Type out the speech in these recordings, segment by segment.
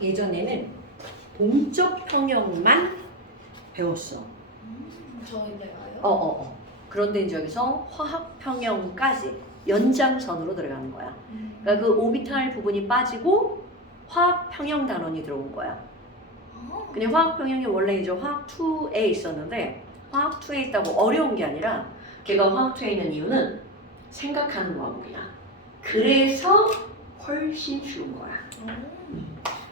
예전에는 동적 평형만 배웠어. 저희가요? 그런데 이제 여기서 화학 평형까지 연장선으로 들어가는 거야. 그러니까 그 오비탈 부분이 빠지고 화학 평형 단원이 들어온 거야. 그냥 화학 평형이 원래 이제 화학 2에 있었는데 화학 2에 있다고 어려운 게 아니라 걔가 화학 2에 있는 이유는 생각하는 과목이야. 그래서 훨씬 쉬운 거야.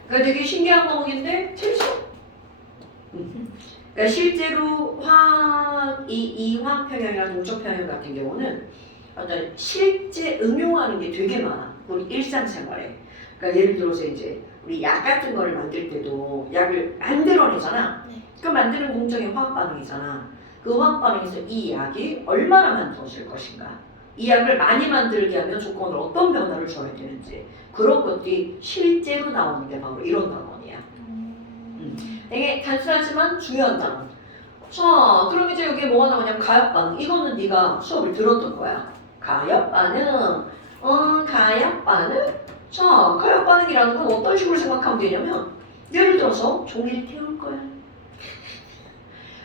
그러니까 되게 신기한 과목인데 재밌어. 그러니까 실제로 이 화학 평형이나 동적 평형 같은 경우는 어떤 실제 응용하는 게 되게 많아. 우리 일상생활에. 그러니까 예를 들어서 이제 우리 약 같은 거를 만들 때도 약을 만들어내잖아. 네. 그 만드는 공정이 화학 반응이잖아. 그 화학 반응에서 이 약이 얼마나 만들어질 것인가. 이 약을 많이 만들게 하면 조건을 어떤 변화를 줘야 되는지 그런 것들이 실제로 나오는 게 바로 이런 단원이야. 되게 단순하지만 중요한 단원. 자, 그럼 이제 여기에 뭐가 나오냐면 가역 반응. 이거는 네가 수업을 들었던 거야. 가역 반응. 가역 반응. 자, 가역 반응이라는 건 어떤 식으로 생각하면 되냐면 예를 들어서 종이를 태울 거야.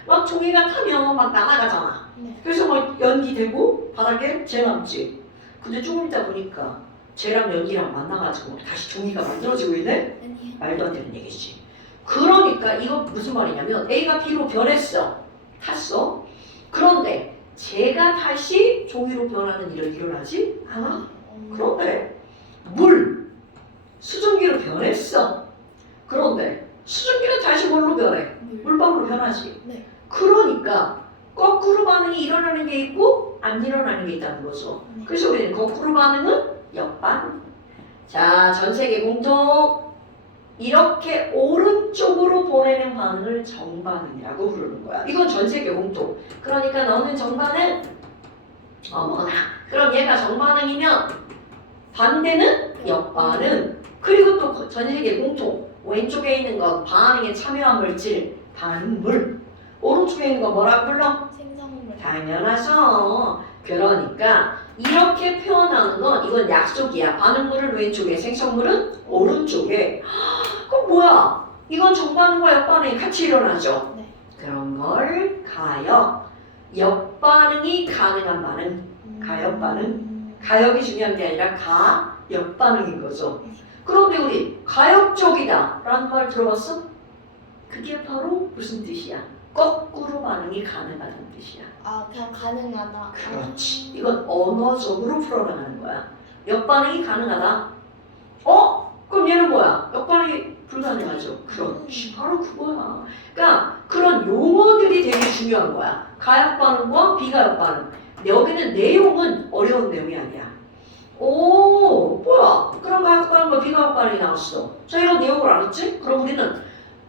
막 종이가 타면 막 날아가잖아. 네. 그래서 막 연기 되고 바닥에 재 남지. 근데 조금 있다 보니까 재랑 연기랑 만나가지고 다시 종이가 만들어지고 있네? 아니요. 말도 안 되는 얘기지. 그러니까 이거 무슨 말이냐면 A가 B로 변했어. 탔어. 그런데 재가 다시 종이로 변하는 일은 일어나지 않아. 그런데 물, 수증기로 변했어. 그런데 수증기는 다시 뭘로 변해? 물방울로 변하지. 네. 그러니까 거꾸로 반응이 일어나는 게 있고 안 일어나는 게 있다는 거죠. 네. 그래서 우리는 거꾸로 반응은 역반응. 자, 전 세계 공통 이렇게 오른쪽으로 보내는 반응을 정반응이라고 부르는 거야. 이건 전 세계 공통. 그러니까 너는 정반응, 어머나. 그럼 얘가 정반응이면 반대는 역반응. 그리고 또 전 세계 공통. 왼쪽에 있는 건 반응에 참여한 물질, 반물. 오른쪽에 있는 거 뭐라고 불러? 생성물. 당연하죠. 그러니까 이렇게 표현하는 건 이건 약속이야. 반응물은 왼쪽에, 생성물은 오른쪽에. 그럼 뭐야? 이건 정반응과 역반응이 같이 일어나죠. 네. 그런 걸 가역. 역반응이 가능한 반응. 가역 반응. 가역이 중요한 게 아니라 가역 반응인 거죠. 그런데 우리 가역적이다 라는 말 들어봤어? 그게 바로 무슨 뜻이야? 거꾸로 반응이 가능하다는 뜻이야. 그냥 가능하다. 그렇지. 이건 언어적으로 풀어나가는 거야. 역반응이 가능하다. 그럼 얘는 뭐야? 역반응이 불가능하죠. 그렇지. 바로 그거야. 그러니까 그런 용어들이 되게 중요한 거야. 가역 반응과 비가역 반응. 여기는 내용은 어려운 내용이 아니야. 뭐야? 그런 가역 반응과 비가역 반응이 나왔어. 자, 이런 내용을 알았지? 그럼 우리는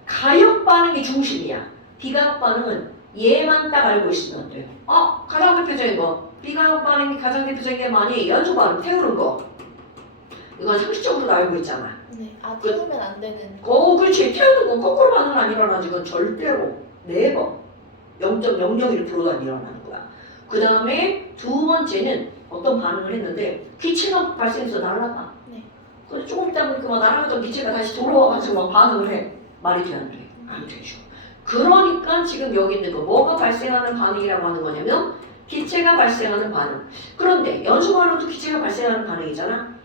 가역 반응이 중심이야. 비가역 반응은 얘만 딱 알고 있으면 돼. 가장 대표적인 거. 비가역 반응이 가장 대표적인 게 많이 연소 반응, 태우는 거. 이건 상식적으로도 알고 있잖아. 네. 태우면 안 되는. 그렇지. 태우는 건 거꾸로 반응은 안 일어나지. 이건 절대로. 네버. 0.001%도 안 일어나는 거야. 그 다음에 두 번째는 어떤 반응을 했는데 기체가 발생해서 날아가. 네. 근데 조금 있다 보니까 막 날아가던 기체가 다시 돌아와가지고 막 반응을 해. 말이 돼, 안 돼? 안 되죠. 그러니까 지금 여기 있는 거 뭐가 발생하는 반응이라고 하는 거냐면 기체가 발생하는 반응. 그런데 연소 반응도 기체가 발생하는 반응이잖아.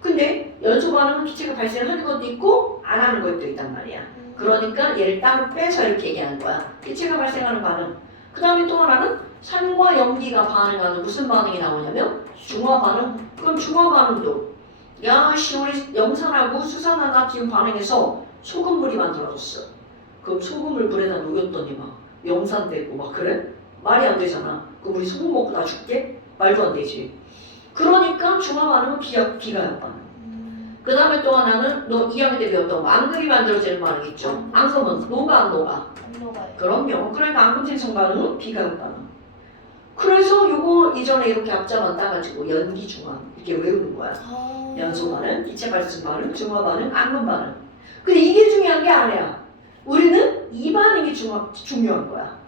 근데 연소 반응은 기체가 발생하는 것도 있고 안 하는 것도 있단 말이야. 그러니까 얘를 따로 빼서 이렇게 얘기하는 거야. 기체가 발생하는 반응. 그 다음에 또 하나는 산과 염기가 반응하는 무슨 반응이 나오냐면 중화 반응. 그럼 중화 반응도 야씨 우리 염산하고 수산화나트륨 반응해서 소금물이 만들어졌어. 그럼 소금을 물에다 녹였더니 막 염산되고 막 그래? 말이 안 되잖아. 그럼 우리 소금 먹고 다 죽게? 말도 안 되지. 그러니까 중화 반응은 비가역 반응. 그 다음에 또 하나는 너 2학년 때 배웠던 거 앙금이 만들어지는 반응 있죠. 앙금은 녹아 안 녹아? 안 녹아요. 그럼요. 그러니까 앙금 생성 반응은 비가역 반응. 그래서 요거 이전에 이렇게 앞자만 따가지고 연기 중화 이렇게 외우는 거야. 연소 반응, 기체 발생 반응, 중화 반응, 앙금 반응. 근데 이게 중요한 게 아니야. 우리는 이 반응이 중요한 거야.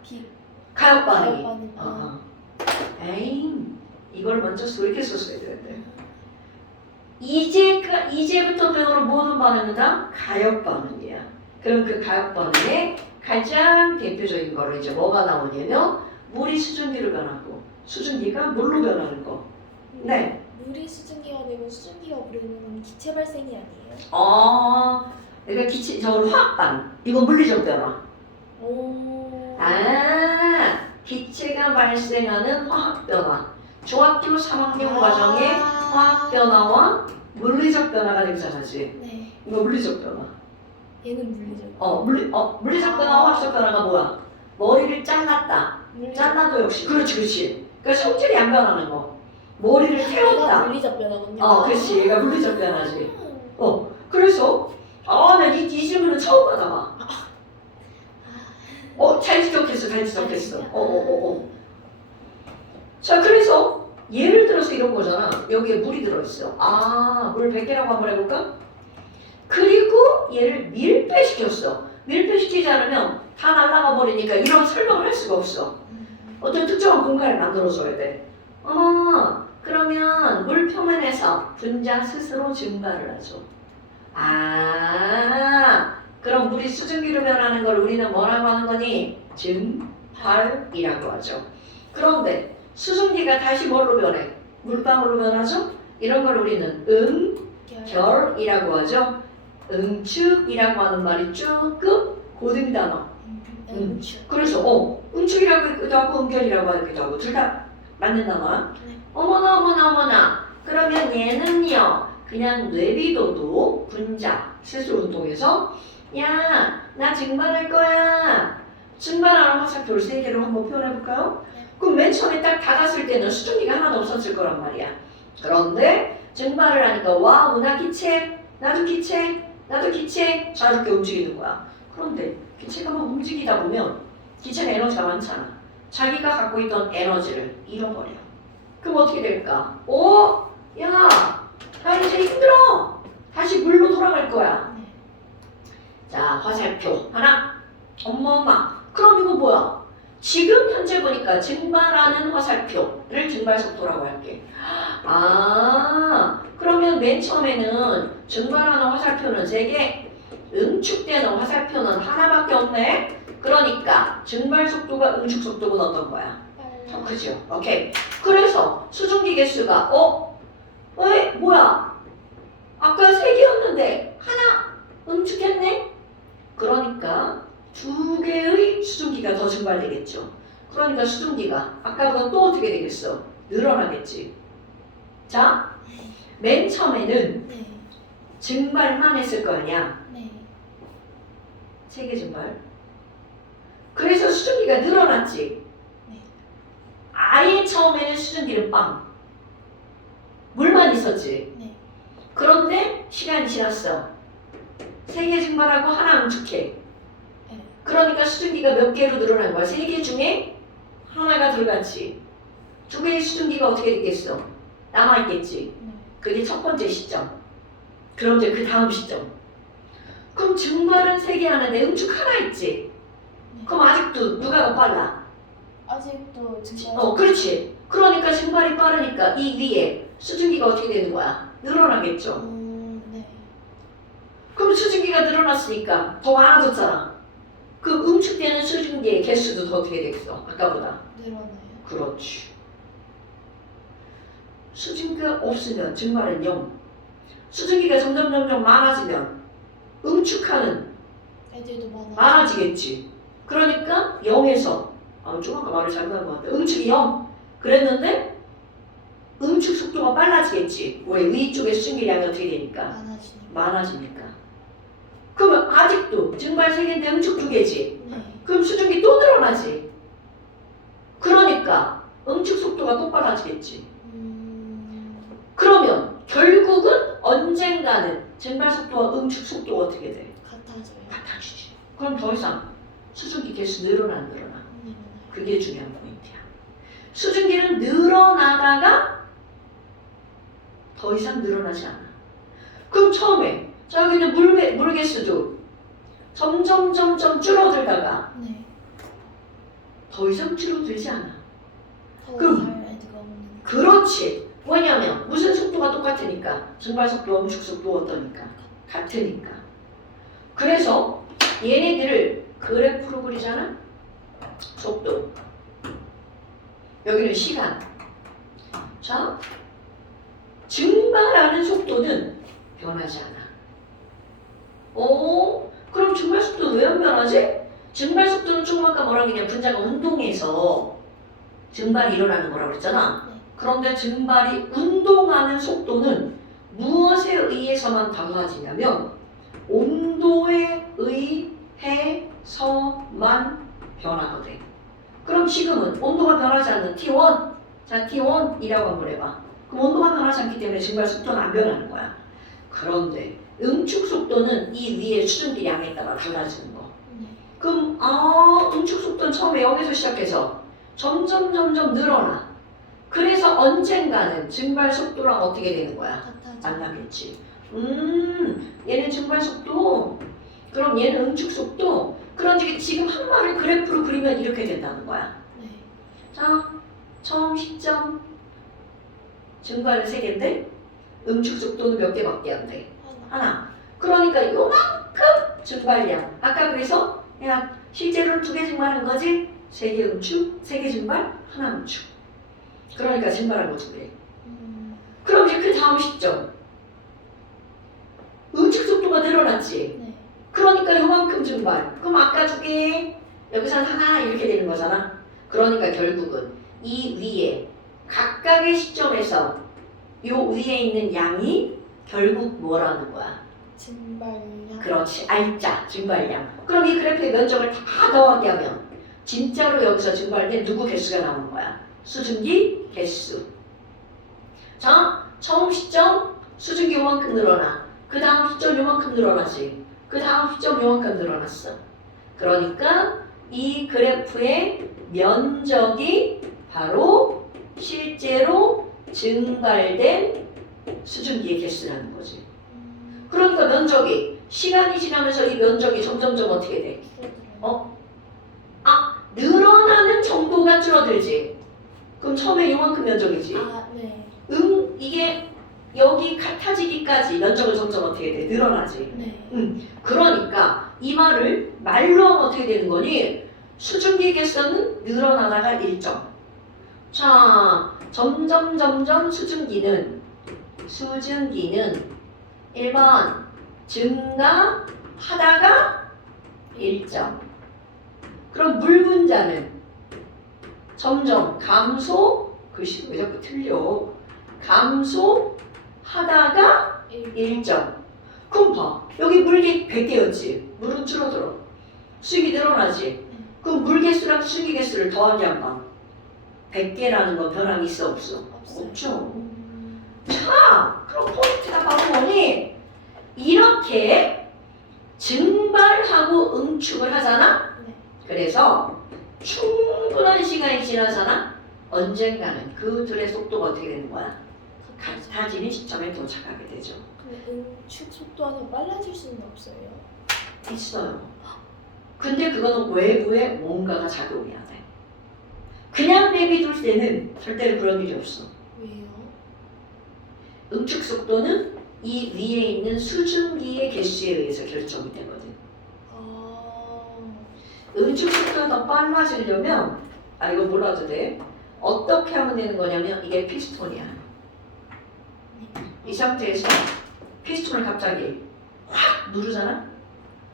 가역 반응이. 에이, 이걸 먼저 이렇게 썼어야 되는데. 이제 그러니까 이제부터 배우는 모든 반응은 가역 반응이야. 그럼 그 가역 반응의 가장 대표적인 거로 이제 뭐가 나오냐면 물이 수증기로 변하고 수증기가 물로 변하는 거. 네. 물이 수증기가 되고 수증기가 물이 되는 건 기체 발생이 아니에요? 그러니까 기체 저건 화학 반응. 이건 물리적 변화. 오. 기체가 발생하는 화학 변화. 중학교 3학년 아. 과정의 화학 변화와 물리적 변화가 등장하지. 네. 이거 물리적 변화. 얘는 물리죠. 물리적 변화와 화학적 변화가 뭐야? 머리를 잘랐다. 잘라도 역시 그렇지. 그러니까 성질이 안 변하는 거. 머리를 얘가 태웠다. 물리적 변화군요. 그렇지. 얘가 물리적 변화지. 그래서 나 이 질문은 처음 받아봐. 잘 지적했어. 자, 그래서 예를 들어서 이런 거잖아. 여기에 물이 들어있어. 물 100개라고 한번 해볼까? 그리고 얘를 밀폐시켰어. 밀폐시키지 않으면 다 날아가 버리니까 이런 설명을 할 수가 없어. 어떤 특정한 공간을 만들어줘야 돼. 그러면 물 표면에서 분자 스스로 증발을 하죠. 그럼 물이 수증기로 변하는 걸 우리는 뭐라고 하는 거니? 증발이라고 하죠. 그런데 수증기가 다시 뭘로 변해? 물방울로 변하죠? 이런 걸 우리는 응결이라고 하죠. 응축이라고 하는 말이 조금 고등 단어. 그래서 응축이라고 하기도 하고 응결이라고 하기도 하고 둘 다 맞는 단어야. 네. 어머나. 그러면 얘는요. 그냥 내비둬도 분자 스스로 운동해서 나 증발할 거야. 증발하는 화살표를 3개로 한번 표현해볼까요? 그럼 맨 처음에 딱 닫았을 때는 수증기가 하나도 없었을 거란 말이야. 그런데 증발을 하니까 나 기체, 나도 기체 자유롭게 움직이는 거야. 그런데 기체가 막 움직이다 보면 기체는 에너지가 많잖아. 자기가 갖고 있던 에너지를 잃어버려. 그럼 어떻게 될까? 나 이제 힘들어. 다시 물로 돌아갈 거야. 네. 자, 화살표 하나. 엄마. 그럼 이거 뭐야? 지금 현재 보니까 증발하는 화살표를 증발 속도라고 할게. 그러면 맨 처음에는 증발하는 화살표는 3개, 응축되는 화살표는 하나밖에 없네. 그러니까 증발 속도가 응축 속도보다 어떤 거야? 더 크죠. 오케이. 그래서 수증기 개수가 뭐야? 아까 3개였는데 하나 응축했네. 그러니까 2개의 수증기가 더 증발되겠죠. 그러니까 수증기가 아까보다 또 어떻게 되겠어? 늘어나겠지. 자, 맨 처음에는 네. 증발만 했을 거 아니야. 네. 3개 증발. 그래서 수증기가 늘어났지. 네. 아예 처음에는 수증기는 빵. 물만 있었지. 네. 그런데 시간이 지났어. 3개 증발하고 하나 응축해. 네. 그러니까 수증기가 몇 개로 늘어난 거야? 3개 중에 하나가 들어갔지. 2개의 수증기가 어떻게 됐겠어? 남아있겠지. 네. 그게 첫 번째 시점. 그럼 이제 그 다음 시점. 그럼 증발은 3개 하는데 응축 하나 있지. 네. 그럼 아직도 누가 더 빨라? 아직도 증발. 그렇지. 그러니까 증발이 빠르니까 이 위에 수증기가 어떻게 되는 거야? 늘어나겠죠. 네. 그럼 수증기가 늘어났으니까 더 많아졌잖아. 그 응축되는 수증기의 개수도 더 어떻게 되겠어? 아까보다. 늘어나요. 그렇지. 수증기가 없으면 증발은 0. 수증기가 점점 많아지면 응축하는 애들도 많아지겠지. 그러니까 0에서 좀 아까 말을 잘못한 것 같아. 응축이 0. 그랬는데 응축 속도가 빨라지겠지. 왜? 위쪽에 수증기량이 어떻게 되니까? 많아지니까. 그러면 아직도 증발 3개인데 응축 2개지. 네. 그럼 수증기 또 늘어나지. 그러니까 응축 속도가 또 빨라지겠지. 그러면 결국은 언젠가는 증발 속도와 응축 속도가 어떻게 돼? 같아지지. 그럼 더 이상 수증기 개수 늘어나. 그게 중요한 포인트야. 수증기는 늘어나다가 더 이상 늘어나지 않아. 그럼 처음에 여기는 물 개수도 점점 줄어들다가 네. 더 이상 줄어들지 않아. 더 그럼- 잘 애들가 없는. 그렇지. 왜냐하면 무슨 속도가 똑같으니까 증발 속도, 응축 속도 어떠니까 같으니까. 그래서 얘네들을 그래프로 그리잖아. 속도. 여기는 시간. 자, 증발하는 속도는 변하지 않아. 그럼 증발 속도는 왜 안 변하지? 증발 속도는 조금 아까 뭐라고 했냐? 분자가 운동해서 증발이 일어나는 거라고 그랬잖아. 네. 그런데 증발이 운동하는 속도는 무엇에 의해서만 달라지냐면 온도에 의해서만 변화가 돼. 그럼 지금은 온도가 변하지 않는 T1. 자, T1이라고 한번 해봐. 그럼 온도가 변하지 않기 때문에 증발 속도는 안 변하는 거야. 그런데 응축 속도는 이 위에 수증기 양에 따라 달라지는 거. 네. 그럼 응축 속도는 처음에 여기서 시작해서 점점 늘어나. 그래서 언젠가는 증발 속도랑 어떻게 되는 거야? 같아져. 만나겠지. 얘는 증발 속도. 그럼 얘는 응축 속도. 그런데 지금 한 마를 그래프로 그리면 이렇게 된다는 거야. 네. 자, 처음 시점 증발은 3개인데 응축 속도는 몇 개밖에 안 돼? 하나. 그러니까 요만큼 증발량. 아까 그래서 야 실제로는 2개 증발한 거지? 3개 응축, 3개 증발, 하나 응축. 그러니까 증발한 거 2개. 그럼 이제 그 다음 시점 응축 속도가 늘어났지? 네. 그러니까 요만큼 증발. 그럼 아까 2개, 여기서는 하나 이렇게 되는 거잖아. 그러니까 결국은 이 위에 각각의 시점에서 요 위에 있는 양이 결국 뭐라는 거야? 증발량. 그렇지, R자, 증발량. 그럼 이 그래프의 면적을 다 더하게 하면 진짜로 여기서 증발된 누구 개수가 나오는 거야? 수증기 개수. 자, 처음 시점 수증기 요만큼 늘어나. 그 다음 시점 요만큼 늘어나지. 그 다음 시점 요만큼 늘어났어. 그러니까 이 그래프의 면적이 바로 실제로 증발된 수증기의 개수라는 거지. 그러니까 면적이 시간이 지나면서 이 면적이 점점점 어떻게 돼? 늘어나는 정도가 줄어들지. 그럼 처음에 요만큼 면적이지. 네. 이게 여기 같아지기까지 면적을 점점 어떻게 돼? 늘어나지. 네. 그러니까 이 말을 말로 하면 어떻게 되는 거니? 수증기 개수는 늘어나다가 일정. 자, 점점 수증기는 1번 증가하다가 일정. 그럼 물 분자는 점점 감소, 글씨 왜 자꾸 틀려? 감소하다가 일정. 그럼 봐. 여기 물이 100개였지. 물은 줄어들어. 수익이 늘어나지. 그럼 물 개수랑 수익 개수를 더하게 하면 100개라는 건 변함이 있어 없어? 없어요. 없죠. 자, 그럼 포인트가 바로 뭐니? 이렇게 증발하고 응축을 하잖아? 네. 그래서 충분한 시간이 지나잖아? 언젠가는 그 둘의 속도가 어떻게 되는 거야? 같아지는 시점에 도착하게 되죠. 근데 응축 속도가 더 빨라질 수는 없어요. 있어요. 근데 그거는 외부에 뭔가가 작용해야 돼. 그냥 내비둘 때는 절대로 그런 일이 없어. 왜요? 응축 속도는 이 위에 있는 수증기의 개수에 의해서 결정이 되거든. 응축 속도가 더 빨라지려면 이거 몰라도 돼. 어떻게 하면 되는 거냐면 이게 피스톤이야. 이 상태에서 피스톤을 갑자기 확 누르잖아?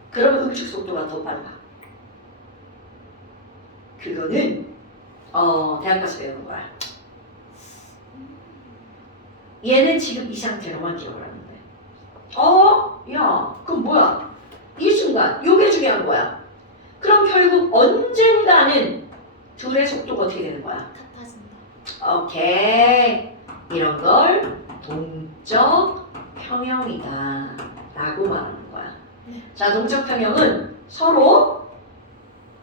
그러면 응축 속도가 더 빨라. 그거는 대학 가서 배우는 거야. 얘는 지금 이 상태로만 기억을 하는데 야 그럼 뭐야? 이 순간 요게 중요한 거야. 그럼 결국 언젠가는 둘의 속도가 어떻게 되는 거야? 같아진다. 오케이. 이런 걸 동적 평형이다 라고 말하는 거야. 자, 동적 평형은 서로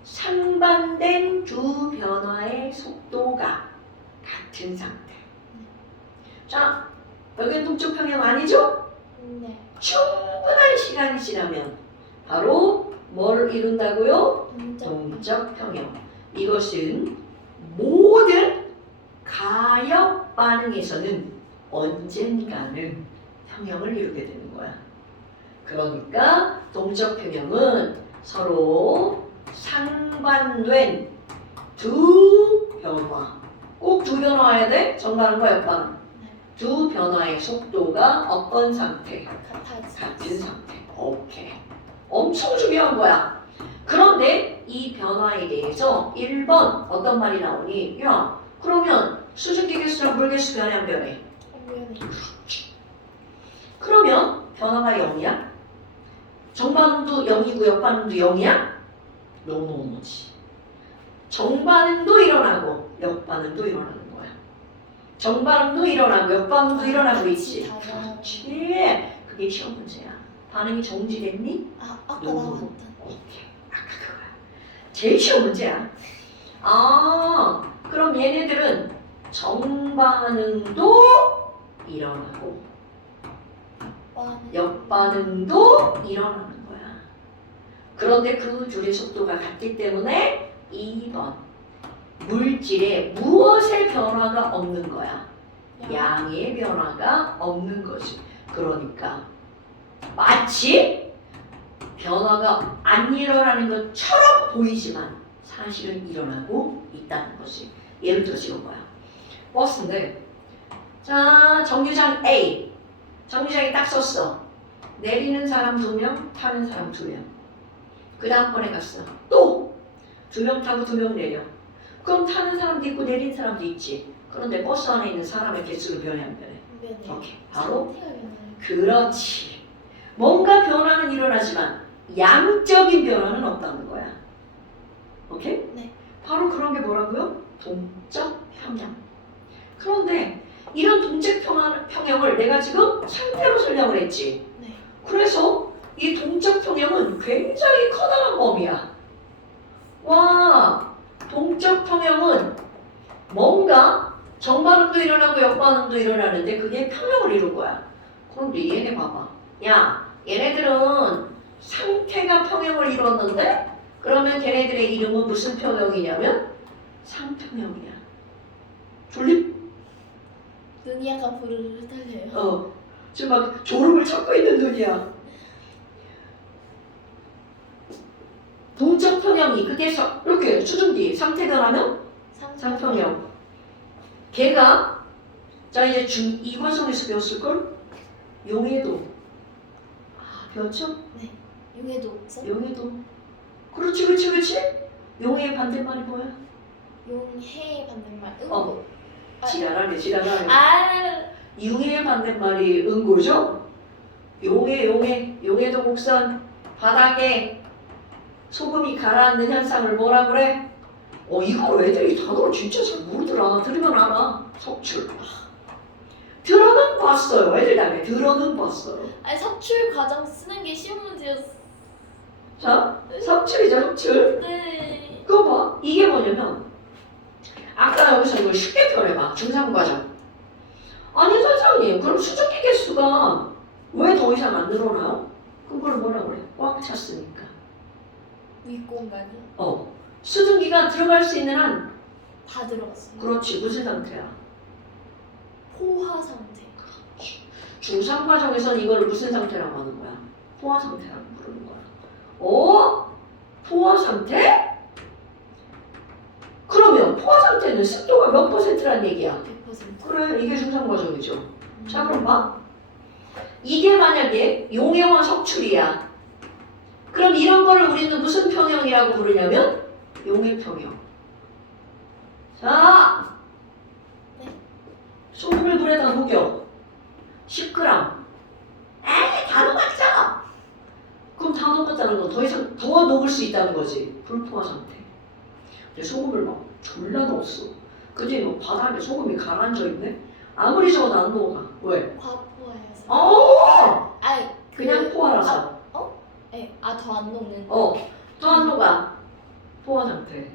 상반된 두 변화의 속도가 같은 상태. 자, 여기는 동적 평형 아니죠? 네. 충분한 시간이 지나면 바로 뭘 이룬다고요? 동적 평형. 이것은 모든 가역 반응에서는 언젠가는 평형을 이루게 되는 거야. 그러니까 동적 평형은 서로 상반된 두 변화. 꼭 두 변화해야 돼? 정반응과 역반응. 두 변화의 속도가 어떤 상태? 같은 상태. 오케이. 엄청 중요한 거야. 그런데 이 변화에 대해서 1번 어떤 말이 나오니? 야, 그러면 수증기 개수랑 물 개수 변해 안 변해? 그러면 변화가 0이야? 정반응도 0이고 역반응도 0이야? 노노노지. 정반응도 일어나고 역반응도 일어나는 거야. 정반응도 일어나고 역반응도 일어나고 있지. 그렇지. 그게 시험 문제야. 반응이 정지됐니? 아까 노노노. 나왔던. 오케이. 아까 그거야. 제일 쉬운 문제야. 아, 그럼 얘네들은 정반응도 일어나고 역반응도 일어나는 거야. 그런데 그 둘의 속도가 같기 때문에 2번 물질에 무엇의 변화가 없는 거야? 양의 변화가 없는 거지. 그러니까 마치 변화가 안 일어나는 것처럼 보이지만 사실은 일어나고 있다는 거지. 예를 들어 지금 뭐야? 버스인데 자 정류장 A 정류장에 딱 섰어. 내리는 사람 2명, 타는 사람 2명. 그 다음번에 갔어. 또 2명 타고 2명 내려. 그럼 타는 사람도 있고 내리는 사람도 있지. 그런데 버스 안에 있는 사람의 개수로 변해 안 변해? 오케이. 바로 그렇지. 뭔가 변화는 일어나지만 양적인 변화는 없다는 거야. 오케이? 네. 바로 그런 게 뭐라고요? 동적 평형. 그런데 이런 동적 평형을 내가 지금 상태로 설명을 했지. 네. 그래서 이 동적 평형은 굉장히 커다란 범위야. 와, 동적 평형은 뭔가 정반응도 일어나고 역반응도 일어나는데 그게 평형을 이룬 거야. 그런데 얘네 봐봐. 야, 얘네들은 상태가 평형을 이뤘는데 그러면 걔네들의 이름은 무슨 평형이냐면 상평형이야. 졸립? 눈이 약간 부르르 떨려요. 지금 막 졸음을 찾고 있는 눈이야. 동적 평형이 그게 이렇게 수증기 상태 변하면 상평형. 걔가 자 이제 이과성에서 배웠을걸? 용해도. 배웠죠? 네. 용해도 없어? 용해도. 그렇지. 용해의 반대말이 뭐야? 용해의 반대말 어. 아. 지랄하네. 아. 용해의 반대말이 응고죠? 용해도 곡선 바닥에 소금이 가라앉는 현상을 뭐라 그래? 이거 애들이 단어를 진짜 잘 모르더라. 들으면 알아. 석출. 들어는 봤어요. 애들 다음에 들어는 봤어요. 아니 석출 과정 쓰는 게 시험 문제였어. 자, 석출이죠, 석출. 네. 그거 봐. 이게 뭐냐면 아까 여기서 이걸 쉽게 표현해봐. 중상과정. 아니 선생님, 그럼 수증기 개수가 왜 더 이상 안 늘어나요? 그걸 뭐라 그래? 꽉 찼으니까. 윗공간이요? 수증기가 들어갈 수 있는 한 다 들어갔어요. 그렇지. 무슨 상태야? 포화 상태. 중상 과정에서는 이걸 무슨 상태라고 하는 거야? 포화 상태라고 부르는 거야. 포화 상태? 그러면 포화 상태는 습도가 몇 %라는 얘기야? 100%. 그래, 이게 중상 과정이죠. 자, 그럼 봐. 이게 만약에 용해와 석출이야. 그럼 이런 거를 우리는 무슨 평형이라고 부르냐면 용해 평형. 자, 네. 소금을 물에다 녹여. 10g. 에이, 다 녹았죠? 그럼 다 녹았다는 건 더 이상 더 녹을 수 있다는 거지. 불포화 상태. 근데 소금을 막 졸라 넣었어. 그지? 뭐 바닥에 소금이 가라앉아 있네? 아무리 저건 안 녹아. 왜? 과포화여서. 아니 그냥 포화라서. 네. 더 안 녹는. 또 안 녹아. 포화 상태.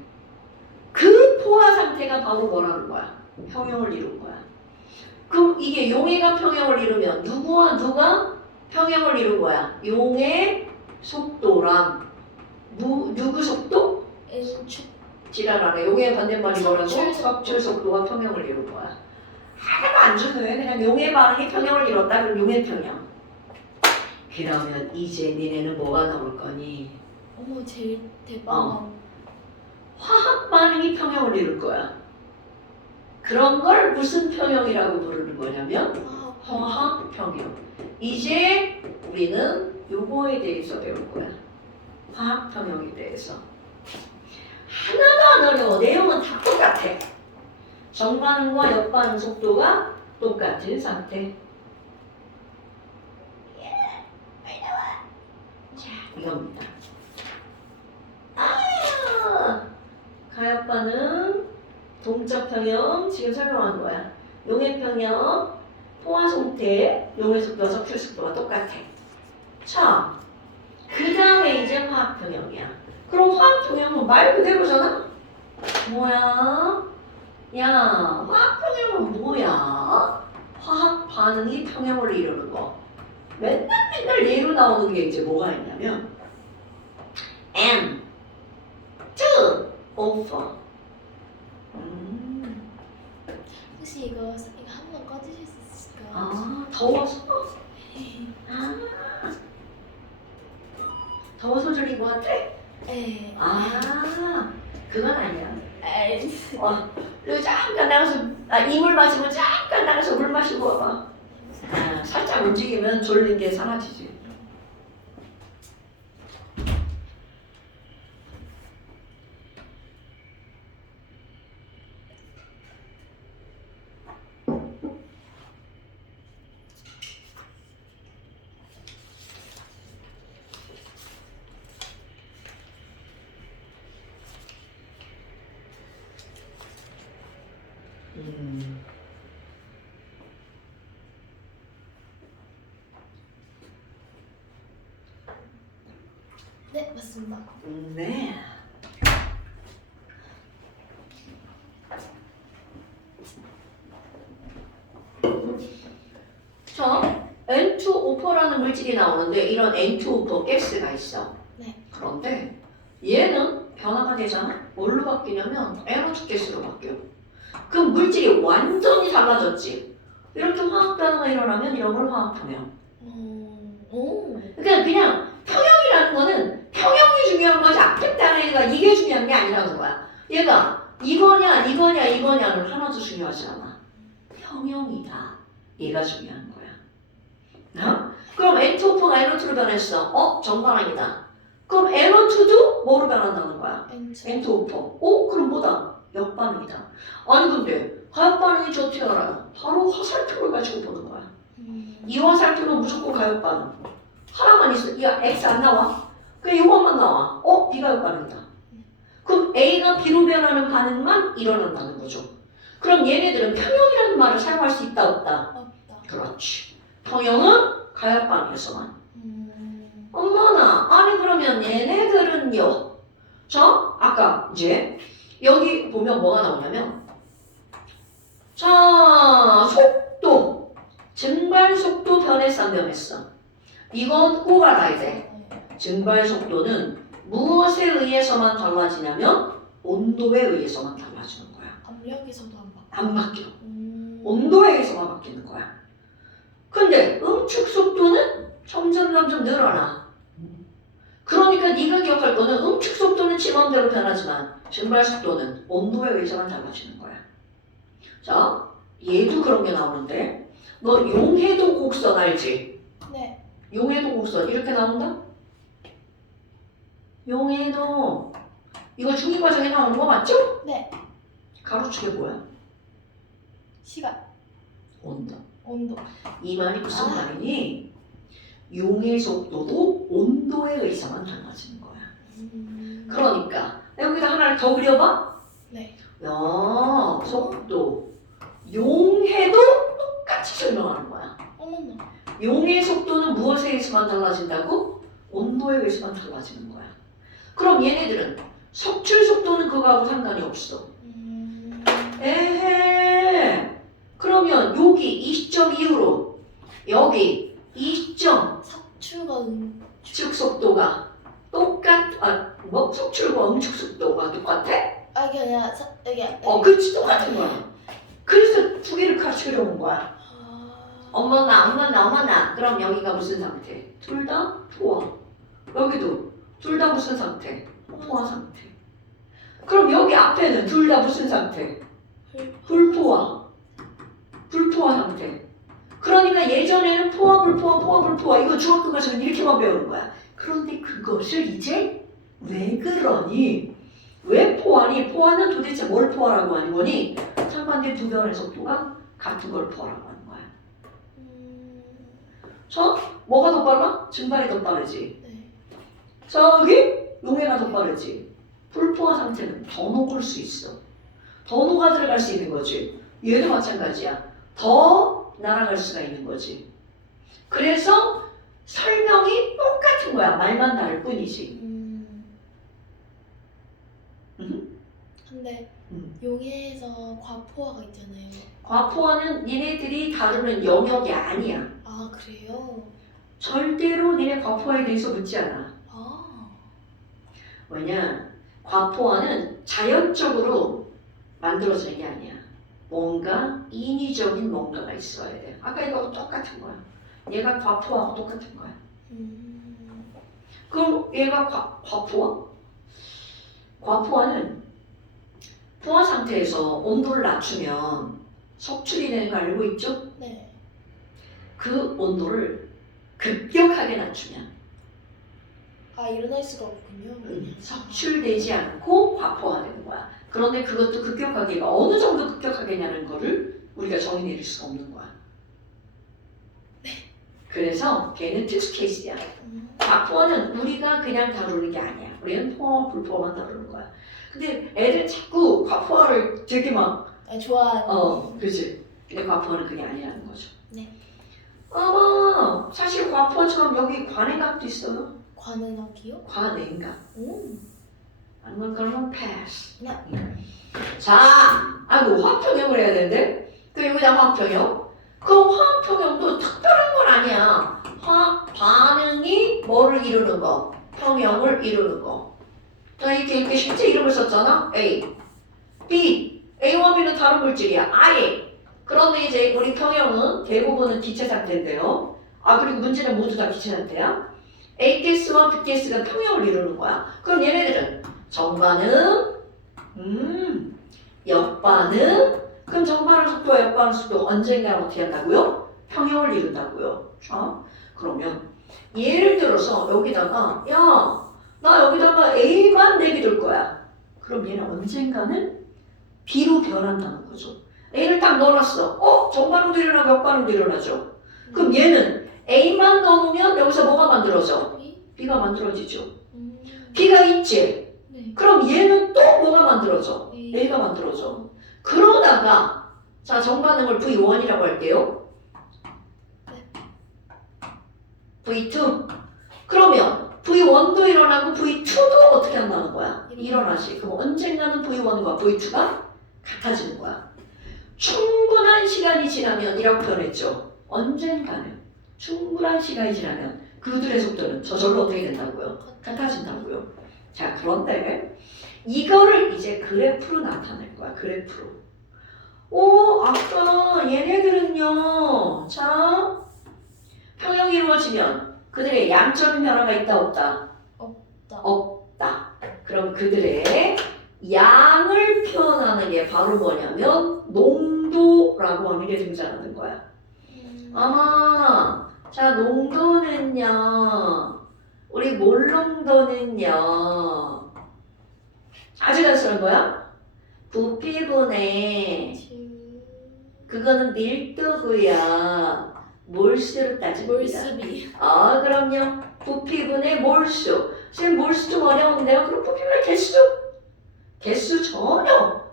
그 포화 상태가 바로 뭐라는 거야? 평형을 이룬 거야. 그럼 이게 용해가 평형을 이루면 누구와 누가 평형을 이룬 거야? 용의 속도랑 누구 속도? N축. 지랄하네. 용의 반대말이 뭐라고? 석출 속도. 석출 속도가 평형을 이룬 거야. 하나도 안 중요해. 그냥 용해 반응이 평형을 이뤘다. 그럼 용해 평형. 그러면 이제 니네는 뭐가 나올 거니? 어머 제일 대박. 화학 반응이 평형을 이룰 거야. 그런 걸 무슨 평형이라고 부르는 거냐면 화학 평형. 이제 우리는 요거에 대해서 배울 거야. 화학 평형에 대해서. 하나도 안 어려워. 내용은 다 똑같아. 정반응과 역반응 속도가 똑같은 상태. 자, 이겁니다. 가역 반응, 동적 평형 지금 설명한 거야. 용해 평형, 포화 송태, 용해 속도와 석출 속도가 똑같아. 자, 그 다음에 이제 화학 평형이야. 그럼 화학 평형은 말 그대로잖아. 뭐야? 야, 화학 평형은 뭐야? 화학 반응이 평형을 이루는 거. 맨날 예로 나오는 게 이제 뭐가 있냐면 N, 2, over. 혹시 이거 한 번 꺼주실 수 있을까요? 아, 더워서? 아, 더워서 졸린 것 같아? 네. 아, 그건 아니야. 알겠습니다. 그리고 잠깐 나가서, 이물 마시고 잠깐 나가서 물 마시고 와봐. 살짝 움직이면 졸린 게 사라지지. 네 맞습니다. 네. 자, N2O4라는 물질이 나오는데 이런 N2O4 가스가 있어. 네. 그런데 얘는 변화가 되잖아. 뭘로 바뀌냐면 NO2 가스로 바뀌어. 그 물질이 완전히 달라졌지. 이렇게 화학 변화가 일어나면 이런 걸 화학 평형. 오. 그러니까 그냥 평형이라는 거는 평형이 중요한 거지 앞에다가 이게 중요한 게 아니라는 거야. 얘가 이거냐를 하나도 중요하지 않아. 평형이다. 얘가 중요한 거야. 어? 그럼 N2O4가 NO2로 변했어. 정반응이다. 그럼 NO2도 뭐로 변한다는 거야? N2O4. 그럼 뭐다? 역반응이다. 아니 근데 가역반응이 저 어떻게 알아요? 바로 화살표를 가지고 보는 거야. 이 화살표는 무조건 가역반응. 하나만 있어. 야, X 안 나와? 그냥 이것만 나와. B가 역반응이다. 그럼 A가 B로 변하는 반응만 일어난다는 거죠. 그럼 얘네들은 평형이라는 말을 사용할 수 있다 없다? 없다. 그렇지. 평형은 가역반응에서만. 엄마나, 아니 그러면 얘네들은요. 자, 아까 이제 여기 보면 뭐가 나오냐면 자, 속도. 증발 속도 변했어 안 변했어? 이건 꼭 알아야 돼. 증발 속도는 무엇에 의해서만 달라지냐면 온도에 의해서만 달라지는 거야. 압력에서도 안 바뀌어. 안 바뀌어. 온도에 의해서만 바뀌는 거야. 근데 응축 속도는 점점 늘어나. 그러니까 네가 기억할 거는 응축 속도는 지맘대로 변하지만 증발 속도는 온도에 의해서만 달라지는 거야. 자, 얘도 그런 게 나오는데 너 용해도 곡선 알지? 네. 용해도 곡선 이렇게 나온다? 용해도 이거 중2 과정에 나오는 거 맞죠? 네. 가로축이 뭐야? 시간. 온도. 온도. 이 말이 무슨 말이니? 용해 속도도 온도에 의해서만 달라지는 거야. 그러니까 여기다 하나를 더 그려봐. 네. 야, 속도. 용해도 똑같이 설명하는 거야. 어머나. 용의 속도는 무엇에 의해서만 달라진다고? 온도에 의해서만 달라지는 거야. 그럼 얘네들은 석출 속도는 그거하고 상관이 없어. 에헤. 그러면 여기 이 시점 이후로 여기 이 시점 석출과 축 속도가 석출과 응축 속도가 똑같아? 이게 아니라 이게 그치 똑같은 거야. 그래서 두 개를 같이 그려온 거야. 아, 엄마 나. 그럼 여기가 무슨 상태? 둘 다 포화. 여기도 둘 다 무슨 상태? 포화 상태. 그럼 여기 앞에는 둘 다 무슨 상태? 불포화. 불포화 상태. 그러니까 예전에는 포화, 불포화 이거 중학교 가서는 이렇게만 배우는 거야. 그런데 그것을 이제 왜 그러니? 왜 포화니? 포화는 도대체 뭘 포화라고 하는 거니? 상반된 두 변의 속도가 같은 걸 포화라고 하는 거야. 저 뭐가 더 빨라? 증발이 더 빠르지. 네. 저기 용해가 더 빠르지. 불포화 상태는 더 녹을 수 있어. 더 녹아 들어갈 수 있는 거지. 얘도 마찬가지야. 더 날아갈 수가 있는 거지. 그래서 설명이 똑같은 거야. 말만 다를 뿐이지. 근데 용해에서 과포화가 있잖아요. 과포화는 니네들이 다루는 영역이 아니야. 아, 그래요? 절대로 니네 과포화에 대해서 묻지 않아. 아, 왜냐? 과포화는 자연적으로 만들어지는 게 아니야. 뭔가 인위적인 뭔가가 있어야 돼. 아까 이거하고 똑같은 거야. 얘가 과포화하고 똑같은 거야. 그럼 얘가 과포화? 과포화는 포화 상태에서 온도를 낮추면 석출이 되는 거 알고 있죠? 네. 그 온도를 급격하게 낮추면 아, 일어날 수가 없군요. 석출되지 않고 과포화되는 거야. 그런데 그것도 급격하게가 어느 정도 급격하게냐는 거를 우리가 정의 내릴 수가 없는 거야. 그래서 걔는 특수 케이스야. 과포화는 우리가 그냥 다루는 게 아니야. 우리는 포화, 불포화만 다루는 거야. 근데 애들 자꾸 과포화를 되게 막 아, 좋아하는. 그렇지. 근데 과포화는 그게 아니라는 거죠. 네. 어머, 사실 과포화처럼 여기 관행각도 있어요. 관행학이요? 관행각. 아니면 그러면 패스. 네. 자, 화학평형을 해야 되는데 그 여기다 화학평형. 그 화학평형도 특별한 건 아니야. 화학 반응이 뭐를 이루는 거? 평형을 이루는 거. 자, 이렇게 실제 이름을 썼잖아. A, B. A와 B는 다른 물질이야. 아예. 그런데 이제 우리 평형은 대부분은 기체 상태인데요. 그리고 문제는 모두 다 기체 상태야. A 가스와 B 가스가 평형을 이루는 거야. 그럼 얘네들은 정반응, 역반응. 그럼 정반응 속도와 역반응 속도 언젠가 어떻게 한다고요? 평형을 이룬다고요. 그러면 예를 들어서 여기다가 나 여기다가 A만 내비둘 거야. 그럼 얘는 언젠가는 B로 변한다는 거죠. A를 딱 넣어놨어. 정반응도 일어나고 역반응도 일어나죠. 그럼 얘는 A만 넣으면 여기서 뭐가 만들어져? B가 만들어지죠. B가 있지. 네. 그럼 얘는 또 뭐가 만들어져? A. A가 만들어져. 그러다가 자 정반응을 V1이라고 할게요. V2. 그러면 V1도 일어나고 V2도 어떻게 한다는 거야? 일어나지. 그럼 언젠가는 V1과 V2가 같아지는 거야. 충분한 시간이 지나면 이라고 표현했죠. 언젠가는 충분한 시간이 지나면 그들의 속도는 저절로 어떻게 된다고요? 같아진다고요. 자, 그런데 이거를 이제 그래프로 나타낼 거야. 그래프로. 아까 얘네들은요. 자, 평형이 이루어지면 그들의 양적인 변화가 있다 없다? 없다. 그럼 그들의 양을 표현하는 게 바로 뭐냐면 농도라고 하는 게 등장하는 거야. 자, 농도는요. 우리 몰농도는요. 아주 단순한 거야. 부피분의 그거는 밀도고요. 몰수로 따집니다. 몰수비. 그럼요. 부피분의 몰수. 지금 몰수 좀 어려운데요. 그럼 부피분의 개수? 개수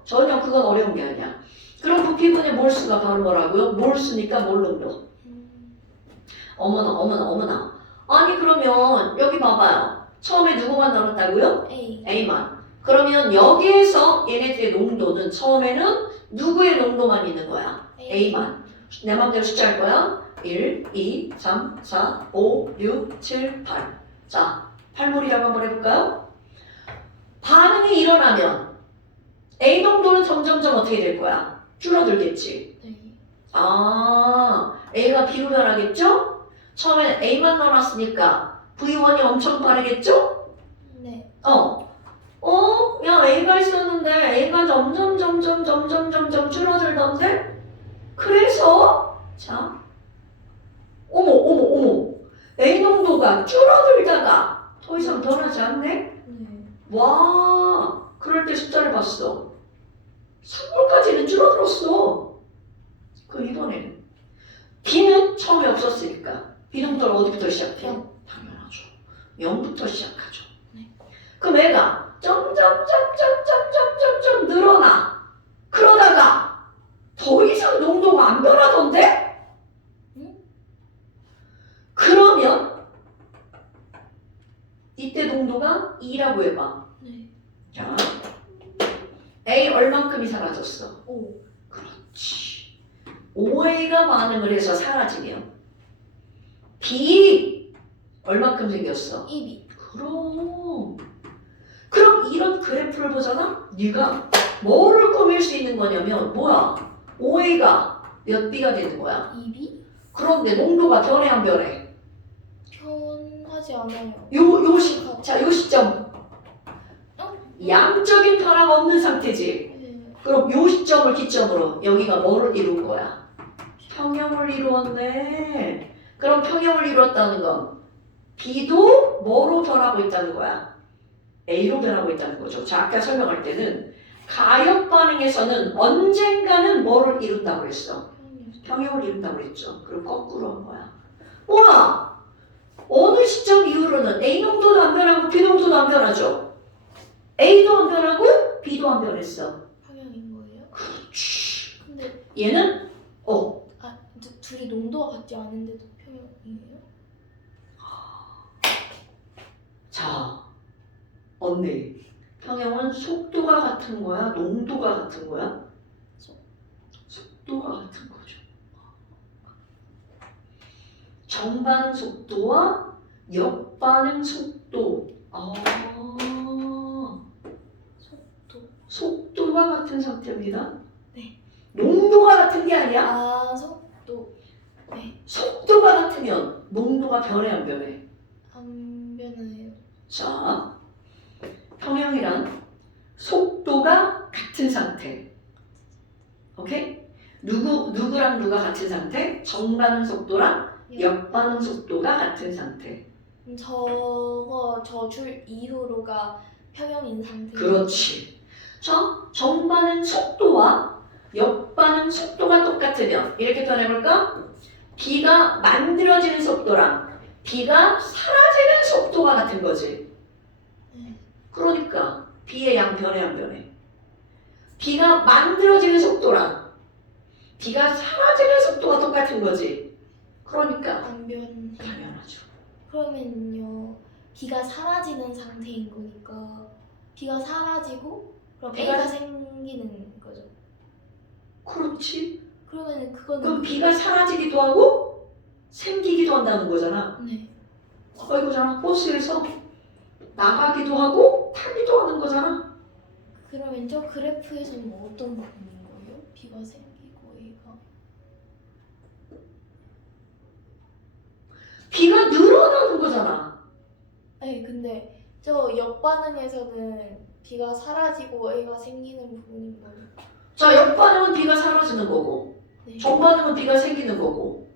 전혀 그건 어려운 게 아니야. 그럼 부피분의 몰수가 바로 뭐라고요? 몰수니까 몰농도. 어머나. 아니 그러면 여기 봐봐요. 처음에 누구만 나눴다고요? A. A만. 그러면 여기에서 얘네들의 농도는 처음에는 누구의 농도만 있는 거야? A만. 내 맘대로 숫자할 거야. 1, 2, 3, 4, 5, 6, 7, 8. 자, 8몰이라고 한번 해볼까요? 반응이 일어나면 A 농도는 점점점 어떻게 될 거야? 줄어들겠지. 네. 아, A가 B로 변하겠죠? 처음엔 A만 넣어놨으니까 V1이 엄청 빠르겠죠? 네. 야, A가 있었는데 A가 점점 줄어들던데? 그래서, 자, 어머. A 농도가 줄어들다가 더 이상 변하지 않네? 네. 와, 그럴 때 숫자를 봤어. 3몰까지는 줄어들었어. 그럼 이번에는 B는 처음에 없었으니까 B 농도는 어디부터 시작해? 영. 당연하죠. 0부터 시작하죠. 네. 그럼 애가 점점 늘어나. 그러다가 더 이상 농도가 안 변하던데? 응? 그러면 이때 농도가 2라고 해봐. 네. 자, A 얼만큼이 사라졌어? 5. 그렇지. OA가 반응을 해서 사라지면 B 얼만큼 생겼어? 2B. 그럼 이런 그래프를 보잖아? 네가 뭐를 꾸밀 수 있는 거냐면 뭐야? OA가 몇 B가 되는 거야? 2B? 그런데 농도가 변해 안 변해? 변하지 않아요. 요 시점 양적인 변화가 없는 상태지. 네. 그럼 요 시점을 기점으로 여기가 뭐를 이룬 거야? 평형을 이루었네. 그럼 평형을 이루었다는 건 B도 뭐로 변하고 있다는 거야? A로 변하고 있다는 거죠. 자, 아까 설명할 때는 가역 반응에서는 언젠가는 뭐를 이룬다고 그랬어? 평형을 이룬다고 그랬죠. 그럼 거꾸로 한 거야. 뭐야? 어느 시점 이후로는 A 농도도 안 변하고 B 농도도 안 변하죠. A도 안 변하고 B도 안 변했어. 평형인 거예요? 그렇지. 근데 얘는 둘이 농도가 같지 않은데도 평형이에요? 자, 언니. 평형은 속도가 같은 거야? 농도가 같은 거야? 속도가 같은 거죠. 정반응 속도와 역반응 속도. 속도가 같은 상태입니다. 네. 농도가 같은 게 아니야. 아, 속도. 네. 속도가 같으면 농도가 변해 안 변해? 안 변해요. 자, 평형이란 속도가 같은 상태. 오케이? 누구랑 누가 같은 상태? 정반응 속도랑 역반응 속도가 같은 상태. 저 줄 이후로가 평형인 상태. 그렇지. 자, 정반응 속도와 역반응 속도가 똑같으면 이렇게 변해볼까? B가 만들어지는 속도랑 B가 사라지는 속도가 같은 거지. 네. 그러니까 B의 양 변해 안 변해? B가 만들어지는 속도랑 B가 사라지는 속도가 똑같은 거지. 그러니까 안 변. 당연하죠. 그러면요, B가 사라지는 상태인 거니까 B가 사라지고 그럼 B가 A가 생기는 거죠. 그렇지. 그러면 그럼 그거는 B가 사라지기도 하고 생기기도 한다는 거잖아. 네. 이거잖아. 버스에서 나가기도 하고 타기도 하는 거잖아. 그러면 저 그래프에서는 어떤 부분인 거예요? B가 생기고 A가 B가 늘어나는 거잖아. 아니 근데 저 역반응에서는 B가 사라지고 A가 생기는 부분인 거예요. 자, 역반응은 B가 사라지는 거고 네. 정반응은 B가 생기는 거고.